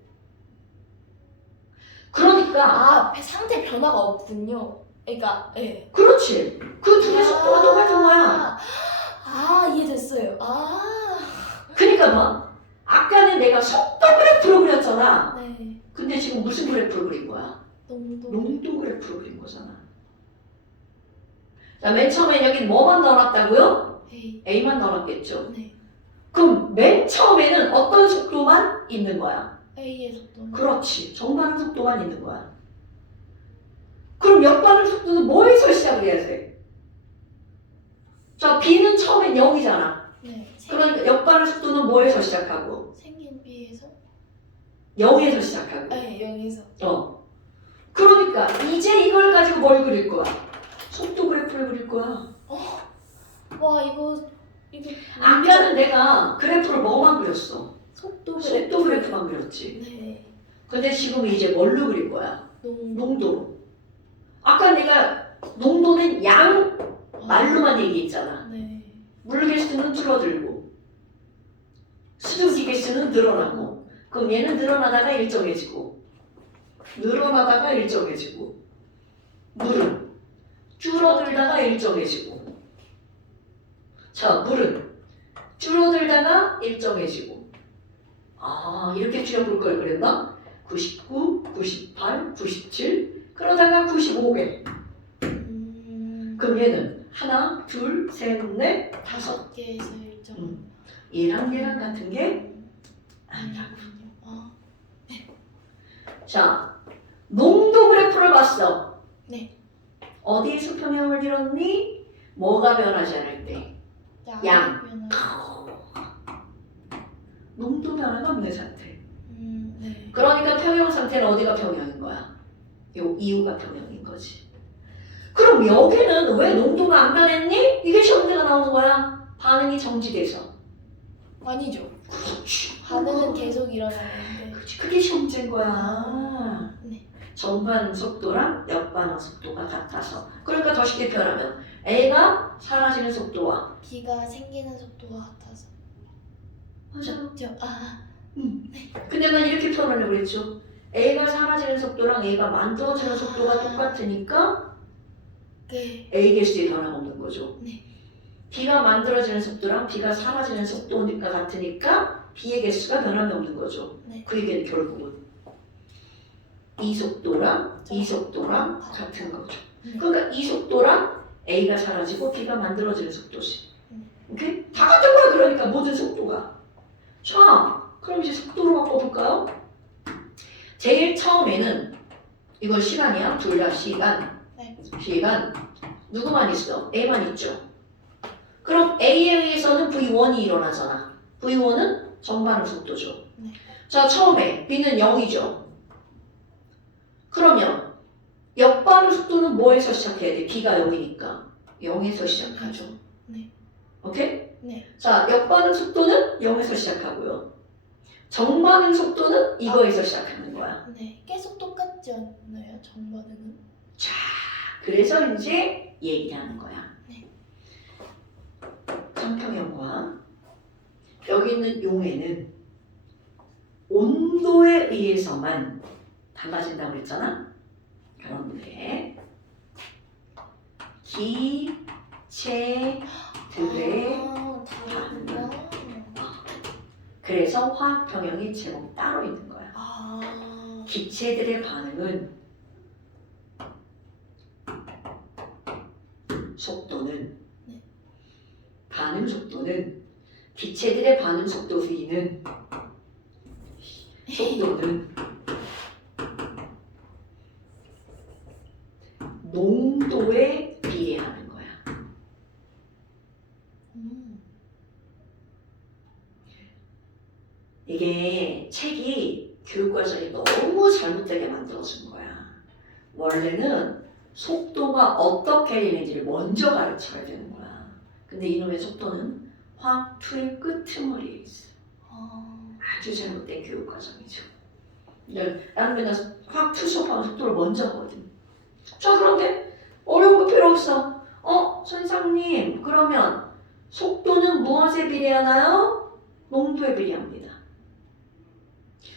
그러니까 상태 변화가 없군요. 그러니까 네. 그렇지. 그 둘의 속도가 똑같은 거야. 이해됐어요. 그러니까 봐. 아까는 내가 속도 그래프로 그렸잖아. 네. 근데 지금 무슨 그래프로 그린 거야? 농도. 농도 그래프로 그린 거잖아. 자, 맨 처음에 여기 뭐만 넣어놨다고요? A. A만 넣어놨겠죠. 네. 그럼 맨 처음에는 어떤 속도만 있는 거야? A의 속도는 그렇지. 정반응 속도만 있는 거야. 그럼 역반응 속도는 뭐에서 시작을 해야 돼? 자, B는 처음엔 0이잖아. 네. 그러니까 역반응 속도는 뭐에서 시작하고? 생긴 B에서 0에서 시작하고. 네, 0에서. 그러니까 이제 이걸 가지고 뭘 그릴 거야? 속도 그래프를 그릴 거야. 와 이거 아까는 내가 그래프를 뭐만 그렸어? 속도 속도 그래프만 그렸지. 네. 근데 지금 이제 뭘로 그릴 거야? 농. 농도로. 아까 내가 농도는 양 말로만 얘기했잖아. 네. 물 개수는 줄어들고 수증기 개수는 늘어나고 그럼 얘는 늘어나다가 일정해지고 늘어나다가 일정해지고 물은 줄어들다가 일정해지고 자 물은 줄어들다가 일정해지고 아 이렇게 줄여볼 걸 그랬나? 99, 98, 97 그러다가 95개 그럼 얘는 하나, 둘, 셋, 넷, 다섯 5개에서 1점. 얘랑 같은 게 아니라고. 아, 자, 농도 그래프를 봤어. 네. 어디에서 평형을 이뤘니? 뭐가 변하지 않을 때? 양. 변화. 농도 변화가 없는 상태. 네. 그러니까 평형 상태는 어디가 평형인 거야? 요 이유가 평형인 거지. 그럼 여기는 왜 농도가 안 변했니? 이게 시험 문제가 나오는 거야. 반응이 정지돼서. 아니죠. 그렇지. 반응은 계속 일어나는데. 그렇지. 그게 시험 문제인 거야. 네. 정반응 속도랑 역반응 속도가 같아서. 그러니까 더 쉽게 표현하면 A가 사라지는 속도와 B가 생기는 속도가 같아서. 맞아. 맞죠? 아, 근데 난 이렇게 표현을 해버렸죠. A가 사라지는 속도랑 A가 만들어지는 속도가 똑같으니까 네. A 개수의 변화가 없는 거죠. 네. B가 만들어지는 속도랑 B가 사라지는 속도가 같으니까 B의 개수가 변함이 없는 거죠. 네. 그 얘기는 결국은 이 속도랑 이 속도랑 같은 거죠. 네. 그러니까 이 속도랑 A가 사라지고 B가 만들어지는 속도지. 네. 오케이? 다 같은 거야. 그러니까 모든 속도가. 자, 그럼 이제 속도로 바꿔볼까요? 제일 처음에는 이건 시간이야. 둘 다 시간. 네. 시간. 누구만 있어? A만 있죠. 그럼 A에 의해서는 V1이 일어나잖아. V1은 정반응 속도죠. 네. 자, 처음에 B는 0이죠. 그러면 역반응 속도는 뭐에서 시작해야 돼? B가 0이니까 0에서 시작하죠. 네. 오케이? 네. 자, 역반응 속도는 0에서 시작하고요. 정반응 속도는 이거에서 시작하는 거야. 네. 계속 똑같지 않나요? 정반응은? 자, 그래서 이제 얘기하는 거야. 네. 평형과 여기 있는 용해는 온도에 의해서만 달라진다고 그랬잖아. 그런데 기체들의 다르구나. 그래서 화학 평형의 제목 따로 있는 거야. 아, 기체들의 반응은 속도는 네. 반응 속도는 기체들의 반응 속도 V는 속도는 농도에 비례하는 거야. 이게 책이 교육과정이 너무 잘못되게 만들어진 거야. 원래는 속도가 어떻게 되는지를 먼저 가르쳐야 되는 거야. 근데 이놈의 속도는 화학2의 끄트머리에 있어. 아주 잘못된 교육과정이죠. 나는 맨날 화학2 수업하면 속도를 먼저 하거든. 자, 그런데 어려운 거 필요 없어. 선생님, 그러면 속도는 무엇에 비례하나요? 농도에 비례합니다.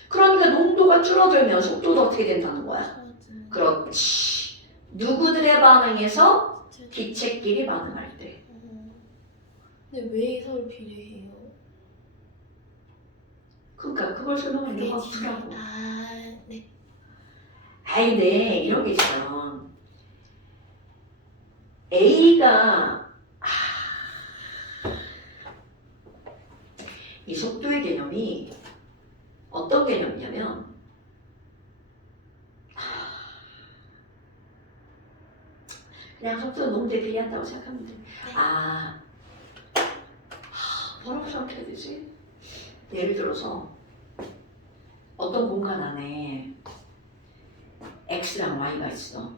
그러니까 농도가 줄어들면 속도도 어떻게 된다는 거야? 그렇지. 누구들의 반응에서 기체끼리 반응할 때. 근데 왜 서로 비례해요? 그러니까 그걸 설명하는 게 그게 화학2라고. 아, 네. 아이, 네, 이런 게 있어요. A가 이 속도의 개념이 어떤 개념이냐면 그냥 속도는 농도에 비례한다고 생각하면 돼. 뭐라고 생각해야 되지? 예를 들어서 어떤 공간 안에 X랑 Y가 있어.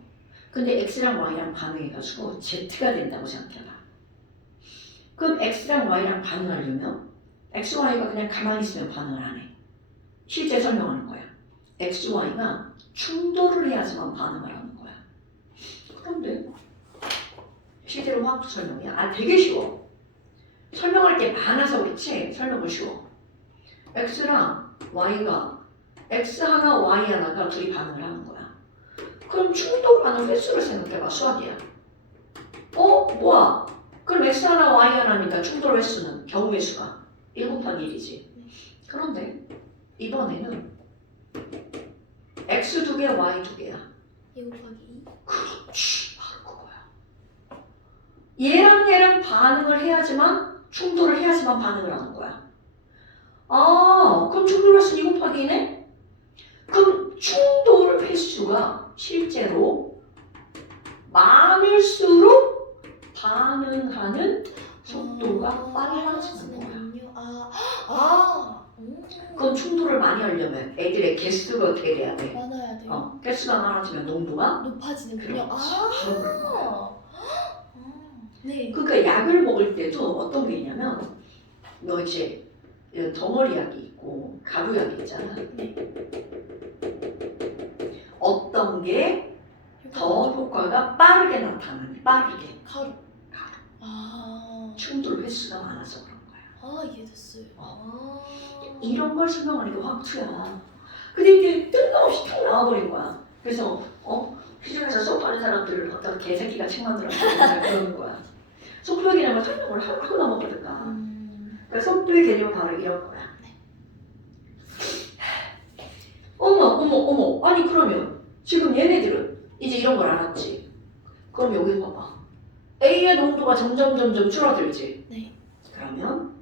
근데 X랑 Y랑 반응해가지고 Z가 된다고 생각해봐. 그럼 X랑 Y랑 반응하려면 X, Y가 그냥 가만히 있으면 반응을 안 해. 실제 설명하는 거야. X, Y가 충돌을 해야지만 반응을 하는 거야. 그런데 실제로 화학적 설명이야. 되게 쉬워. 설명할 게 많아서 그렇지 설명은 쉬워. X랑 Y가 X 하나, Y 하나가 둘이 반응을 하는 거야. 그럼 충돌하는 횟수를 생각해봐. 수학이야. 뭐야? 그럼 X 하나, Y 하나니까 충돌 횟수는 경우 횟수가 1 곱하기 1이지. 그런데 이번에는 X 2개, Y 2개야. 2 곱하기 2. 그렇지. 바로 그거야. 얘랑 얘랑 반응을 해야지만 충돌을 해야지만 반응을 하는 거야. 그럼 충돌 횟수는 2 곱하기 2네? 그럼 충돌 횟수가 실제로 많을수록 반응하는 속도가 빨라지는 거야. 그럼 충돌을 많이 하려면 애들의 개수가 어떻게 돼야 돼? 많아야 돼요. 개수가 많아지면 농도가 높아지는군요. 그렇지. 바로 그런 거야. 네. 그러니까 약을 먹을 때도 어떤 게 있냐면 너 이제 덩어리 약이 있고 가루 약이 있잖아. 어떤 게 더 효과가 빠르게 나타나니 빠르게 가루. 충돌 횟수가 많아서 그런 거야. 이해됐어요. 이런 걸 설명하는 게 화학투야. 근데 이게 뜬금없이 탁 나와버린 거야. 그래서 시중에서 수업하는 사람들을 어떤 개새끼가 책 만들었다고 그러는 거야. 속도의 개념을 설명을 하고 넘어가니까. 그러니까 속도의 개념은 바로 이런 거야. 어머. 아니 그러면 지금 얘네들은 이제 이런 걸 알았지. 그럼 여기 봐봐. A의 농도가 점점 줄어들지. 네. 그러면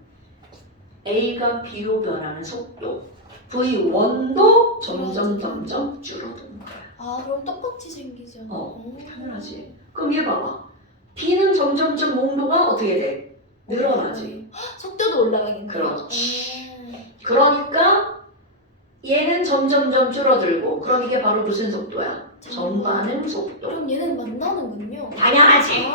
A가 B로 변하는 속도 V1도 점점 줄어드는 거야. 그럼 똑같이 생기죠. 당연하지. 그럼 얘 봐봐. B는 점점 농도가 어떻게 돼? 늘어나지. 속도도 올라가겠네요. 그렇지. 그러니까 얘는 점점 줄어들고 그럼 이게 바로 무슨 속도야? 전반응 속도. 그럼 얘는 만나는군요. 당연하지.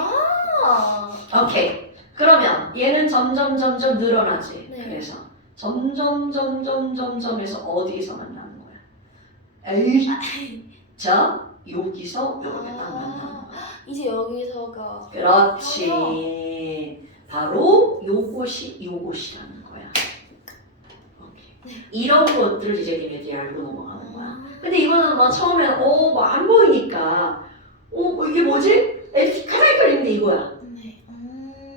오케이. 그러면 얘는 점점 늘어나지. 네. 그래서 점점에서 어디서 만나는 거야? 에이. 자, 여기서 여기에 딱 만나는 거야. 이제 여기서가. 그렇지. 바로 요것이라는 거야. 오케이. 이런 것들을 이제 니네들이 알고 넘어가는 거야. 근데 이거는 처음에는 안 보이니까 이게 뭐지? 가장 헷갈리는데 이거야. 네.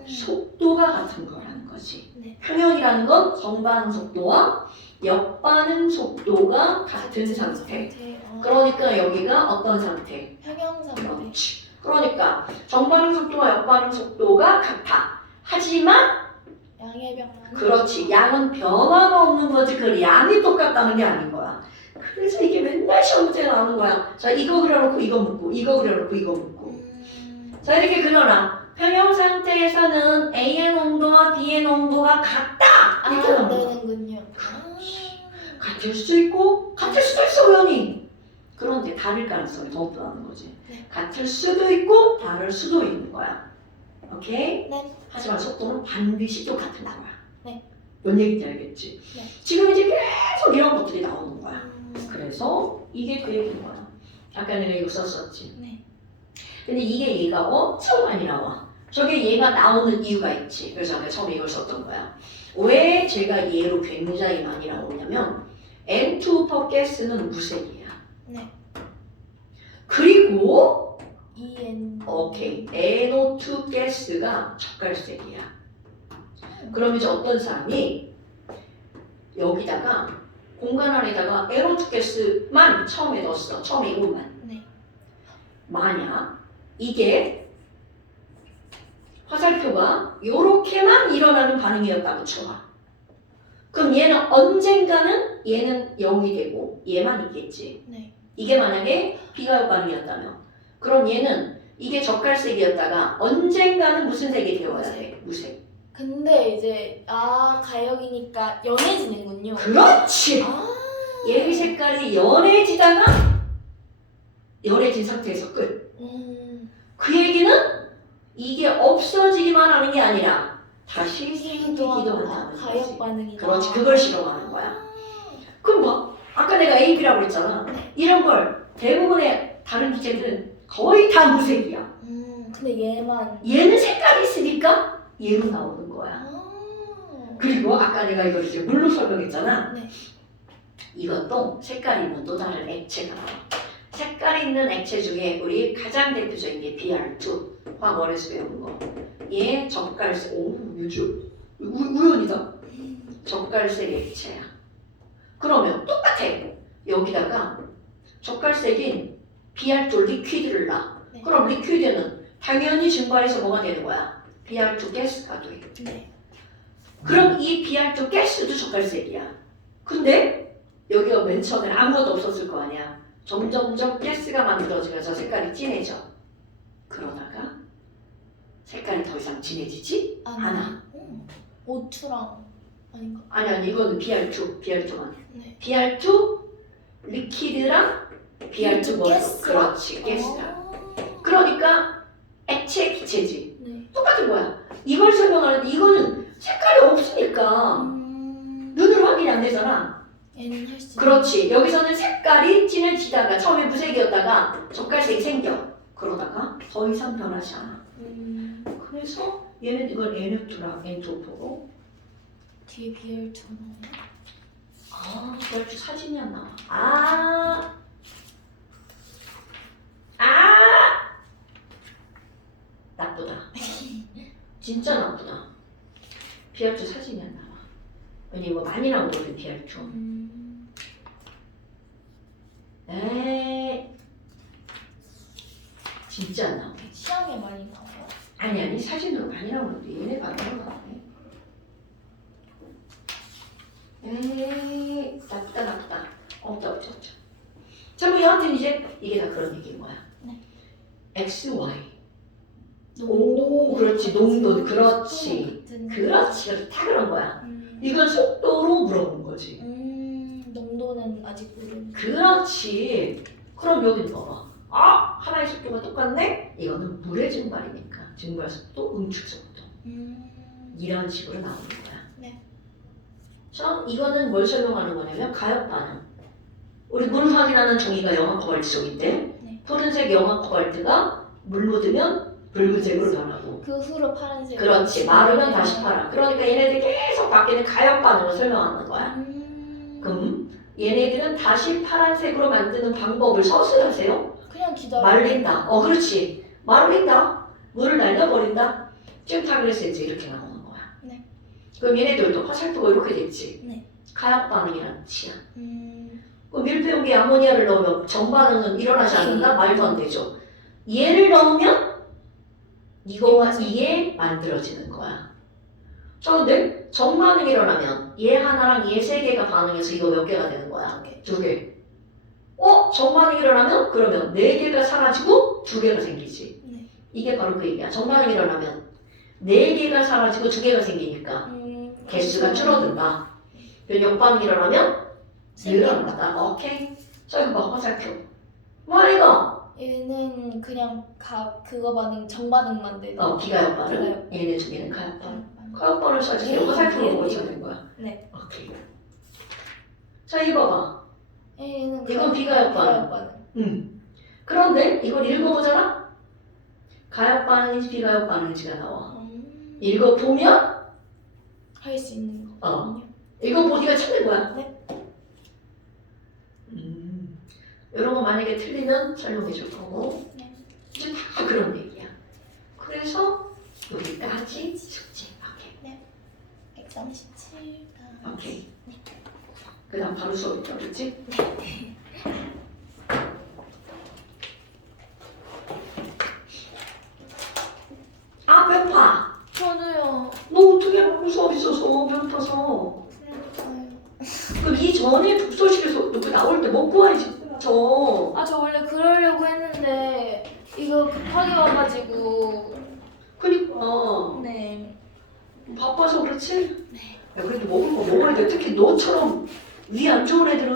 속도가 같은 거라는 거지. 네. 평형이라는 건 정반응 속도와 역반응 속도가 같은 상태. 그러니까 여기가 어떤 상태? 평형 상태. 그렇지. 그러니까 정반응 속도와 역반응 속도가 같아. 하지만 양의 변화는. 그렇지. 양은 변화가 없는 거지. 그 양이 똑같다는 게 아닌 거야. 그래서 이게 맨날 시험 문제에 나오는 거야. 자, 이거 그려놓고 이거 묻고 이거 그려놓고 이거 묻고. 자, 이렇게 그려놔. 평형 상태에서는 A의 농도와 B의 농도가 같다. 이렇게 나오는 거야. 되는군요. 같을 수도 있고 같을 수도 있어 우연히. 그런데 다를 가능성이 더 높다는 거지. 네. 같을 수도 있고 다를 수도 있는 거야. 오케이? 네. 하지만 속도는 반드시 똑같은 거야. 네. 뭔 얘기인지 알겠지? 네. 지금 이제 계속 이런 것들이 나오는 거야. 그래서 이게 그 얘기인 거야. 아까 내가 이거 썼었지. 네. 근데 이게 얘가 엄청 많이 나와. 저게 얘가 나오는 이유가 있지. 그래서 내가 처음에 이걸 썼던 거야. 왜 제가 얘로 굉장히 많이 나오냐면 N2 per gas는 무색이야. 네. 그리고 EN. 오케이. NO2 가스가 젓갈색이야. 그럼 이제 어떤 사람이 여기다가 공간 안에다가 NO2 가스만 처음에 넣었어. 처음에 이것만. 네. 만약 이게 화살표가 이렇게만 일어나는 반응이었다고 쳐봐. 그럼 얘는 언젠가는 얘는 0이 되고 얘만 있겠지. 네. 이게 만약에 비가역 반응이었다면 그럼 얘는 이게 젓갈색이었다가 언젠가는 무슨 색이 되어야 돼? 무색. 근데 이제 가역이니까 연해지는군요. 그렇지. 얘의 색깔이 연해지다가 연해진 상태에서 끝. 그 얘기는 이게 없어지기만 하는 게 아니라 다시 생기기도 기도 한다는 거지. 가역 반응이다. 그렇지, 그걸 실험하는 거야. 그럼 뭐 아까 내가 A, B라고 했잖아. 이런 걸 대부분의 다른 기체들은 거의 다 무색이야. 근데 얘만. 얘는 색깔이 있으니까 얘로 나오는 거야. 그리고 아까 내가 이걸 이제 물로 설명했잖아. 네. 이것도 색깔이 있는 또 다른 액체가 나와. 색깔이 있는 액체 중에 우리 가장 대표적인 게 BR2, 화학원에서 배운 거. 얘 젓갈색, 오, 요즘 우연이다. 젓갈색 액체야. 그러면 똑같아. 여기다가 젓갈색인 BR2 리퀴드를 놔. 네. 그럼 리퀴드는 당연히 증발해서 뭐가 되는 거야? BR2 가스가 돼. 네. 그럼 이 BR2 가스도 젓갈색이야. 근데 여기가 맨 처음에 아무것도 없었을 거 아니야. 점점점 가스가 만들어지면서 색깔이 진해져. 그러다가 색깔이 더 이상 진해지지 않아. O2랑 아닌가? 아니 이거는 BR2만. 네. BR2 리퀴드랑 BR2 뭐야? 가스가? 그렇지, 가스가. 그러니까 액체 기체지. 네. 똑같은 거야. 이걸 설명하는데 이거는 색깔이 없으니까 눈으로 확인이 안 되잖아. 얘는 할 수. 그렇지. 여기서는 색깔이 진해지다가 처음에 무색이었다가 젓갈색이 생겨. 그러다가 더 이상 변하지 않아. 그래서 얘는 이걸 N2랑 N2로. 뒤에 BR2 나오네. 아, BR2 사진이 안 나와. 나쁘다. 진짜 나쁘다. BR2 사진이 안 나와. 왜냐면 이거 많이 나오거든, BR2. 에이, 진짜 안 나오네. 취향에 많이 나와요? 아니, 사진으로 많이 나오는데 얘네가 안 나오네. 에이, 나쁘다. 없다. 자, 뭐 여하튼 이제 이게 다 그런 얘기인 거야. 네. X, Y. 오, 그렇지. 농도, 그렇지. 다 그런 거야. 이건 속도로 물어본 거지. 농도는 아직 모르는. 그렇지. 그럼 여기 봐봐. 하나의 속도가 똑같네? 이거는 물의 증발이니까. 증발 속도, 응축 속도. 이런 식으로 나오는 거야. 네. 자, 이거는 뭘 설명하는 거냐면 가역 반응. 우리 물 확인하는 종이가 염화 코발트 종인데 네. 푸른색 염화 코발트가 물 묻으면 붉은색으로 변하고 그 후로 파란색. 그렇지. 마르면 다시 파라. 그러니까 얘네들이 계속 바뀌는 가역 반응을 설명하는 거야. 그럼 얘네들은 다시 파란색으로 만드는 방법을 서술하세요. 그냥 기다려. 말린다. 그렇지. 말린다. 물을 날려버린다. 지금 다 그래서 이제 이렇게 나오는 거야. 네. 그럼 얘네들도 화살표가 이렇게 됐지. 네. 가역 반응이라는 뜻이야. 그럼 밀폐용기에 아모니아를 넣으면 정반응은 일어나지 않는다? 말도 안 되죠. 얘를 넣으면 이거와 이게 만들어지는 거야. 자, 근데 정반응이 일어나면 얘 하나랑 얘 세 개가 반응해서 이거 몇 개가 되는 거야? 두 개. 정반응이 일어나면 그러면 네 개가 사라지고 두 개가 생기지. 네. 이게 바로 그 얘기야. 정반응이 일어나면 네 개가 사라지고 두 개가 생기니까 개수가 줄어든다. 역반응이 일어나면 늘어난다. 오케이. 자, 이거 봐. 화살표. 뭐야 이거? 얘는 그냥 그거 반응 정반응만 되는. 기가역 반응. 기가역. 얘네 두 개는 가역 반응. 가역 반응을 써주세요. 화살표로 보고 쳐낸 거야. 네. 오케이. 자, 이거 봐. 얘는 이건 비가역 반응. 그런데 이걸 읽어보잖아? 가역 반응인지 비가역 반응인지가 나와. 읽어보면 할 수 있는 거. 읽어보기가 찾는 거야. 네. 이런 거 만약에 틀리면 설명해 줄 거고. 네. 이제 다 그런 얘기야. 그래서 여기까지 숙제. 오케이. 137가. 오케이. 그 다음 바로 수업 있다 그랬지? 배고파. 저도요. 너 어떻게 먹고 수업 있어서 배고파서. 그럼 이 전에 독서실에서 너 나올 때 먹고 와야지. 저 원래 그러려고 했는데 이거 급하게 와가지고. 그니까 네. 바빠서 그렇지? 네. 야, 그래도 먹을 거 먹어야 돼. 특히 너처럼 위 안 좋은 애들은